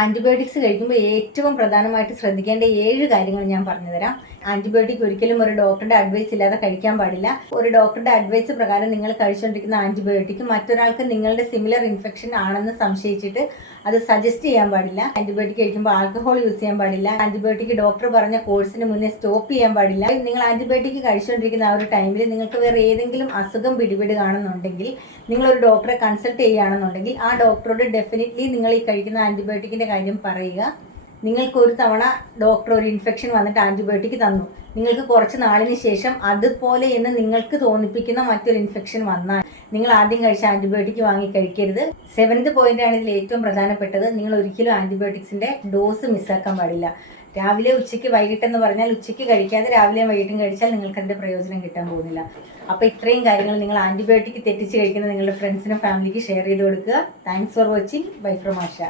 Antibiotics കഴിക്കുമ്പോൾ ഏറ്റവും പ്രധാനമായിട്ട് ശ്രദ്ധിക്കേണ്ട ഏഴ് കാര്യങ്ങൾ ഞാൻ പറഞ്ഞുതരാം. ആന്റിബയോട്ടിക് ഒരിക്കലും ഒരു ഡോക്ടറുടെ അഡ്വൈസ് ഇല്ലാതെ കഴിക്കാൻ പാടില്ല. ഒരു ഡോക്ടറുടെ അഡ്വൈസ് പ്രകാരം നിങ്ങൾ കഴിച്ചുകൊണ്ടിരിക്കുന്ന ആന്റിബയോട്ടിക് മറ്റൊരാൾക്ക് നിങ്ങളുടെ സിമിലർ ഇൻഫെക്ഷൻ ആണെന്ന് സംശയിച്ചിട്ട് അത് സജസ്റ്റ് ചെയ്യാൻ പാടില്ല. ആന്റിബയോട്ടിക് കഴിക്കുമ്പോൾ ആൽക്കഹോൾ യൂസ് ചെയ്യാൻ പാടില്ല. ആന്റിബയോട്ടിക് ഡോക്ടർ പറഞ്ഞ കോഴ്സിന് മുന്നേ സ്റ്റോപ്പ് ചെയ്യാൻ പാടില്ല. നിങ്ങൾ ആന്റിബയോട്ടിക് കഴിച്ചുകൊണ്ടിരിക്കുന്ന ആ ഒരു ടൈമിൽ നിങ്ങൾക്ക് വേറെ ഏതെങ്കിലും അസുഖം പിടിപെടുകയാണെന്നുണ്ടെങ്കിൽ നിങ്ങൾ ഒരു ഡോക്ടറെ കൺസൾട്ട് ചെയ്യുകയാണെന്നുണ്ടെങ്കിൽ ആ ഡോക്ടറോട് ഡെഫിനറ്റ്ലി നിങ്ങൾ ഈ കഴിക്കുന്ന ആന്റിബയോട്ടിക്കിന്റെ കാര്യം പറയുക. നിങ്ങൾക്ക് ഒരു തവണ ഡോക്ടർ ഒരു ഇൻഫെക്ഷൻ വന്നിട്ട് ആന്റിബയോട്ടിക് തന്നു. നിങ്ങൾക്ക് കുറച്ച് നാളിന് ശേഷം അതുപോലെ എന്ന് നിങ്ങൾക്ക് തോന്നിപ്പിക്കുന്ന മറ്റൊരു ഇൻഫെക്ഷൻ വന്നാൽ നിങ്ങൾ ആദ്യം കഴിച്ച ആന്റിബയോട്ടിക് വാങ്ങി കഴിക്കരുത്. സെവൻത് പോയിന്റ് ആണ് ഇതിൽ ഏറ്റവും പ്രധാനപ്പെട്ടത്. നിങ്ങൾ ഒരിക്കലും ആന്റിബയോട്ടിക്സിന്റെ ഡോസ് മിസ്സാക്കാൻ പാടില്ല. രാവിലെ ഉച്ചയ്ക്ക് വൈകിട്ട് എന്ന് പറഞ്ഞാൽ ഉച്ചയ്ക്ക് കഴിക്കാതെ രാവിലെയും വൈകിട്ടും കഴിച്ചാൽ നിങ്ങൾക്ക് അതിന്റെ പ്രയോജനം കിട്ടാൻ പോകുന്നില്ല. അപ്പോൾ ഇത്രയും കാര്യങ്ങൾ നിങ്ങൾ ആന്റിബയോട്ടിക് തെറ്റിച്ച് കഴിക്കുന്ന നിങ്ങളുടെ ഫ്രണ്ട്സിനും ഫാമിലിക്ക് ഷെയർ ചെയ്ത് കൊടുക്കുക. Thanks for watching bye from Asha